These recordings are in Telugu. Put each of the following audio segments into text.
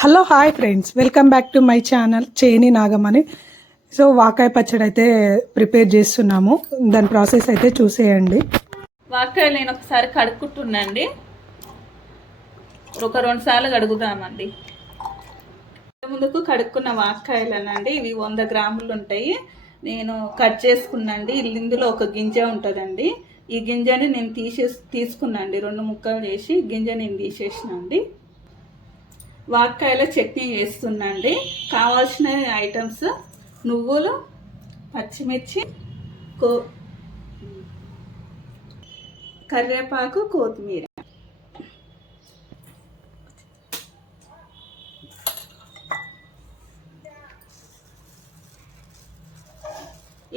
Hello hi friends. Welcome back to my channel చేని Nagamani so వాకాయ పచ్చడి అయితే ప్రిపేర్ చేస్తున్నాము. దాని ప్రాసెస్ అయితే చూసేయండి. వాకాయలు నేను ఒకసారి కడుక్కుంటున్నాండి ఒక రెండు సార్లు కడుగుదామండి. ముందుకు కడుక్కున్న వాకాయలనండి ఇవి వంద గ్రాములు ఉంటాయి. నేను కట్ చేసుకున్నాండి ఇందులో ఒక గింజ ఉంటుందండి. ఈ గింజని నేను తీసే తీసుకున్నాండి రెండు ముక్కలు చేసి గింజ నేను తీసేసినండి వాక్కాయల చట్నీ వేస్తున్నాండి. కావాల్సిన ఐటమ్స్ నువ్వులు పచ్చిమిర్చి కో కరివేపాకు కొత్తిమీర.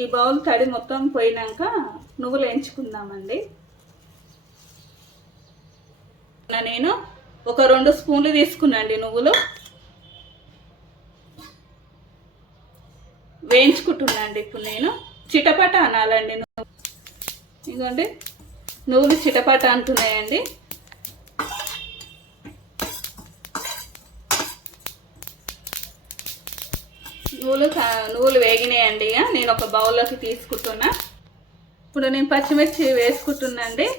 ఈ బౌల్ తడి మొత్తం పోయినాక నువ్వులు ఎంచుకుందామండి. నేను ఒక రెండు స్పూన్లు తీసుకున్నాండి నువ్వులు. వేయించుకుంటున్నాండి ఇప్పుడు నేను. చిటపట అనాలండి నువ్వు. ఇదిగోండి. నువ్వులు చిటపట అంటున్నాయండి. నువ్వులు నువ్వులు వేగినాయండి ఇక. నేను ఒక బౌల్లోకి తీసుకుంటున్నా. ఇప్పుడు నేను పచ్చిమిర్చి వేసుకుంటున్నాండి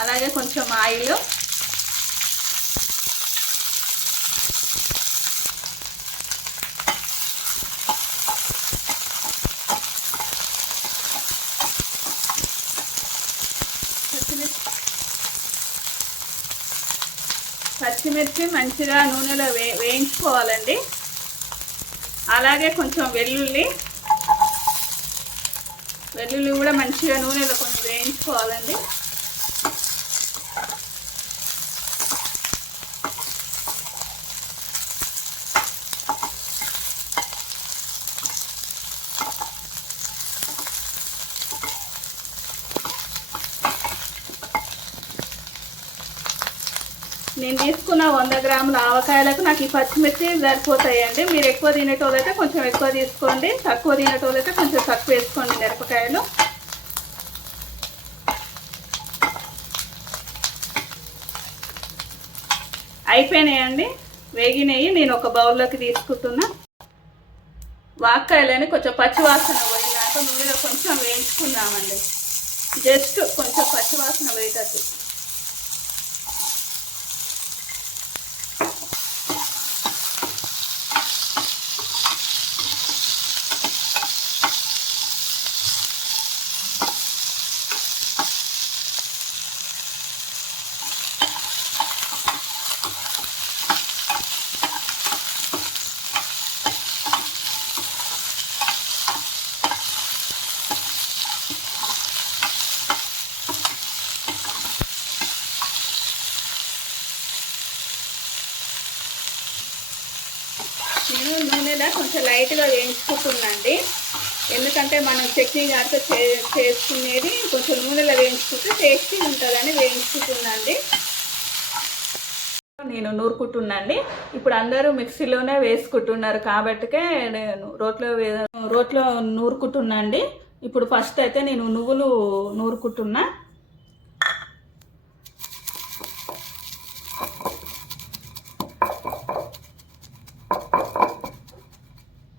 అలాగే కొంచెం ఆయిల్. పచ్చిమిర్చి మంచిగా నూనెలో వే వేయించుకోవాలండి. అలాగే కొంచెం వెల్లుల్లి. వెల్లుల్లి కూడా మంచిగా నూనెలో కొంచెం వేయించుకోవాలండి. నేను తీసుకున్న వంద గ్రాముల ఆవకాయలకు నాకు ఈ పచ్చిమిర్చి సరిపోతాయండి. మీరు ఎక్కువ తినేటోళ్ళైతే కొంచెం ఎక్కువ తీసుకోండి. తక్కువ తినేటోళ్ళైతే కొంచెం తక్కువ వేసుకోండి మిరపకాయలు. అయిపోయినాయండి. వేగినాయి. నేను ఒక బౌల్లోకి తీసుకుంటున్నా. వాక్కాయలని కొంచెం పచ్చివాసన పోయినాక నూనెలో కొంచెం వేయించుకుందామండి. జస్ట్ కొంచెం పచ్చివాసన పోయేటట్టు నేను నూనెలో కొంచెం లైట్గా వేయించుకుంటుందండి. ఎందుకంటే మనం చట్నీ గారితో చే చేసుకునేది కొంచెం నూనెలో వేయించుకుంటే టేస్టీ ఉంటుందని వేయించుకుంటుందండి. నేను నూరుకుంటున్నాండి. ఇప్పుడు అందరూ మిక్సీలోనే వేసుకుంటున్నారు కాబట్టికే నేను రోట్లో వే రోట్లో నూరుకుంటున్నాండి. ఇప్పుడు ఫస్ట్ అయితే నేను నువ్వులు నూరుకుంటున్నా.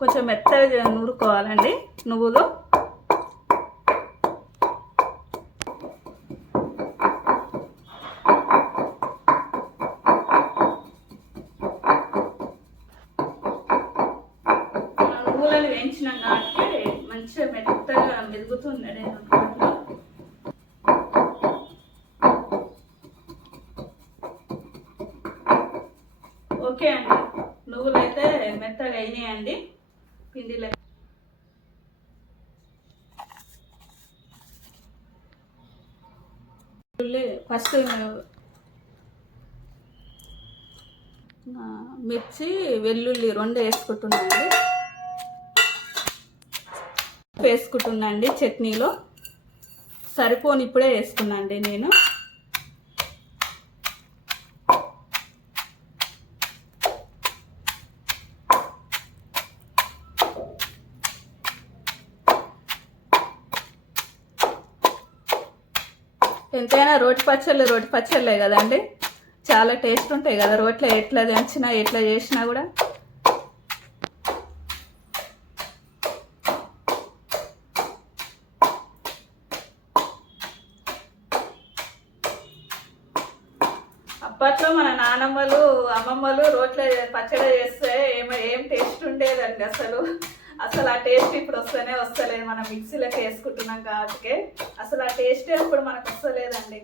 కొంచెం మెత్తగా నూరుకోవాలండి. నువ్వులు. నువ్వులను వేయించినాం కాబట్టి మంచిగా మెత్తగా మెరుగుతుంది నేను ఓకే అండి. నువ్వులైతే మెత్తగా అయినాయండి. పిండిలో. ఫస్ట్ మిర్చి వెల్లుల్లి రెండు వేసుకుంటున్నాండి వేసుకుంటున్నాండి చట్నీలో. సరిపోని ఇప్పుడే వేసుకున్నాండి నేను. ఎంతైనా రోటి పచ్చళ్ళు రోటి పచ్చళ్ళే కదండి. చాలా టేస్ట్ ఉంటాయి కదా రోట్లో ఎట్లా దంచినా ఎట్లా చేసినా కూడా. అప్పట్లో మన నానమ్మలు అమ్మమ్మలు రోట్లో పచ్చడి చేస్తే ఏమ ఏం టేస్ట్ ఉండేదండి అసలు. అసలు ఆ టేస్ట్ ఇప్పుడు వస్తేనే వస్తలేదు. మనం మిక్సీలోకి వేసుకుంటున్నాం కాబట్టి అసలు ఆ టేస్టే ఇప్పుడు మనకు వస్తలేదండి.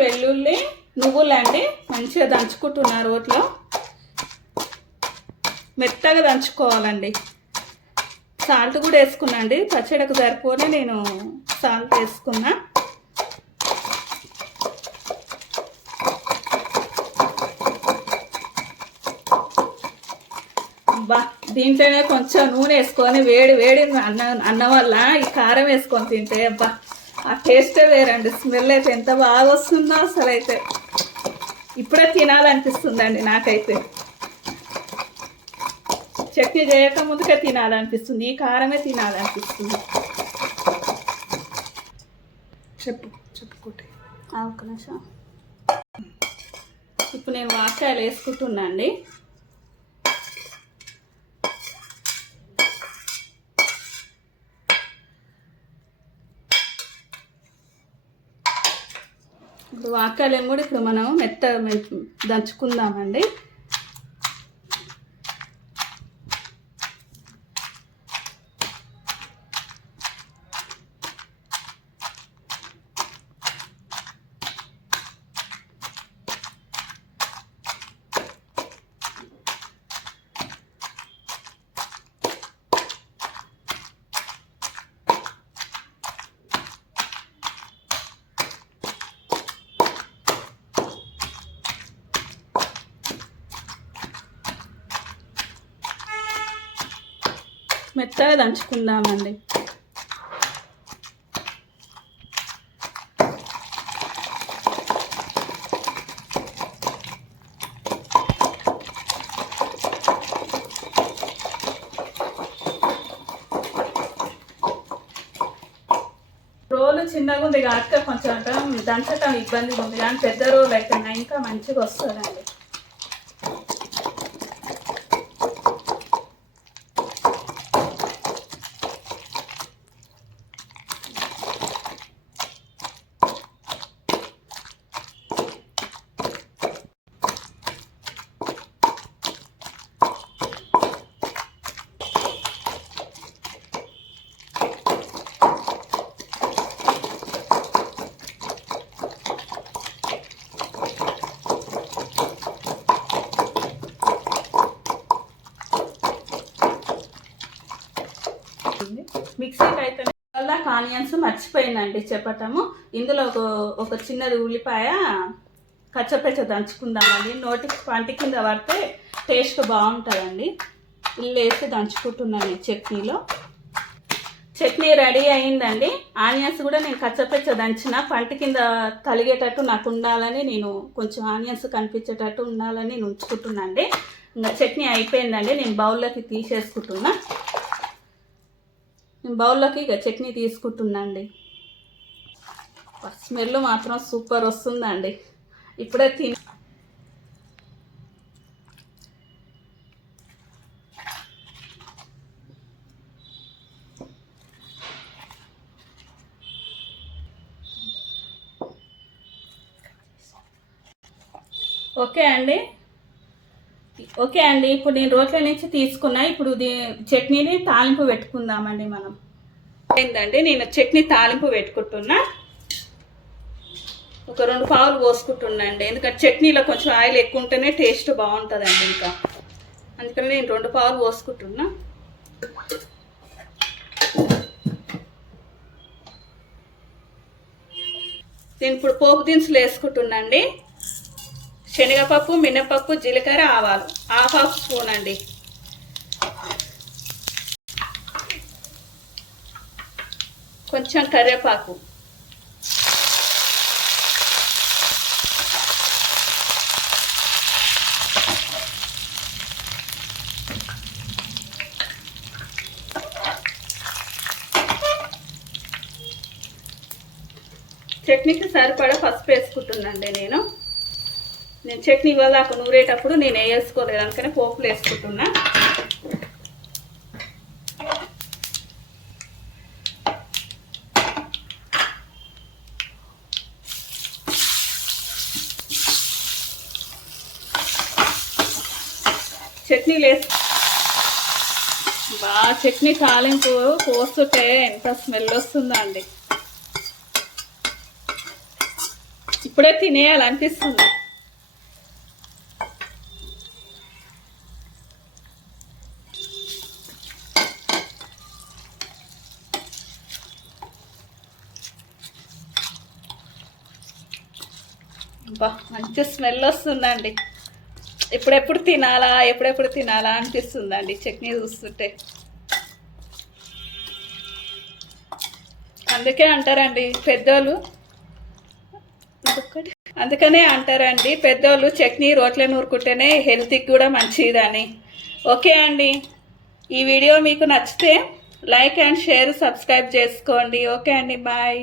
వెల్లుల్లి నువ్వులండి మంచిగా దంచుకుంటున్నా రోట్లో. మెత్తగా దంచుకోవాలండి. సాల్ట్ కూడా వేసుకున్నాండి పచ్చడికి సరిపోనే నేను సాల్ట్ వేసుకున్నా బా దీంట్లోనే కొంచెం నూనె వేసుకొని వేడి వేడి అన్న అన్నం వల్ల ఈ కారం వేసుకొని తింటే అబ్బా ఆ టేస్టే వేరండి. స్మెల్ అయితే ఎంత బాగా వస్తుందో అసలు అయితే. ఇప్పుడే తినాలనిపిస్తుందండి నాకైతే. చట్నీ చేయక ముందుకే తినాలనిపిస్తుంది. ఈ కారమే తినాలనిపిస్తుంది. చెప్పు చెప్పుకుంటే ఆ, ఒక్క నిమిషం. ఇప్పుడు నేను వాకాయలు వేసుకుంటున్నా అండి ఇప్పుడు వాకాయలను కూడా ఇప్పుడు మనం మెత్త దంచుకుందామండి. మెత్తగా దంచుకుందామండి. రోలు చిన్నగా ఉంది కాక కొంచెం దంచటం ఇబ్బందిగా ఉంది కానీ పెద్ద రోలు అయితే ఇంకా మంచిగా వస్తుందండి. మిక్సీకి అయితే వల్ల ఆనియన్స్ మర్చిపోయిందండి చెప్పటము. ఇందులో ఒక ఒక చిన్నది ఉల్లిపాయ కచ్చపెచ్చ దంచుకుందామండి నోటికి పంటి కింద పడితే టేస్ట్ బాగుంటుందండి. ఇల్లు వేసి దంచుకుంటున్నాను ఈ చట్నీలో. చట్నీ రెడీ అయిందండి. ఆనియన్స్ కూడా నేను కచ్చపెచ్చ దంచిన పంట కింద తలిగేటట్టు నాకు ఉండాలని నేను కొంచెం ఆనియన్స్ కనిపించేటట్టు ఉండాలని నేను ఉంచుకుంటున్నాండి ఇంకా చట్నీ అయిపోయిందండి. నేను బౌల్లోకి తీసేసుకుంటున్నా. బౌల్లోకి ఇక చట్నీ తీసుకుంటున్నాండి. స్మెల్ మాత్రం సూపర్ వస్తుందండి. ఇప్పుడే తిని ఓకే అండి. ఓకే అండి ఇప్పుడు నేను రోట్ల నుంచి తీసుకున్నా ఇప్పుడు దీ- చట్నీని తాలింపు పెట్టుకుందామండి మనం. ఏంటండి నేను చట్నీ తాలింపు పెట్టుకుంటున్నా. ఒక రెండు పావులు పోసుకుంటున్నాండి ఎందుకంటే చట్నీలో కొంచెం ఆయిల్ ఎక్కువ ఉంటేనే టేస్ట్ బాగుంటుందండి ఇంకా. అందుకని నేను రెండు పావులు పోసుకుంటున్నా. నేను ఇప్పుడు పోపు దినుసులు వేసుకుంటున్నాండి శనగపప్పు మినపప్పు జీలకర్ర ఆవాలు. హాఫ్ హాఫ్ స్పూన్ అండి. కొంచెం కరివేపాకు. చట్నీకి సరిపడా పసుపు వేసుకుంటున్నాండి నేను. నేను చట్నీ ఇవాళ అక్కడ నూరేటప్పుడు నేను వేసుకోలేదు అందుకనే పోపులు వేసుకుంటున్నా. చట్నీలు వేసు బాగా చట్నీ తాలింపు పోస్తుంటే ఎంత స్మెల్ వస్తుందా అండి ఇప్పుడే తినేయాలనిపిస్తుంది బా మంచి స్మెల్ వస్తుందండి. ఎప్పుడెప్పుడు తినాలా ఎప్పుడెప్పుడు తినాలా అనిపిస్తుందండి చట్నీ చూస్తుంటే. అందుకే అంటారండి పెద్దోళ్ళు. ఇంకొకటి. అందుకనే అంటారండి పెద్దోళ్ళు చట్నీ రోట్లే నూరుకుంటేనే హెల్త్కి కూడా మంచిదని. ఓకే అండి. ఈ వీడియో మీకు నచ్చితే లైక్ అండ్ షేర్ సబ్స్క్రైబ్ చేసుకోండి. ఓకే అండి బాయ్.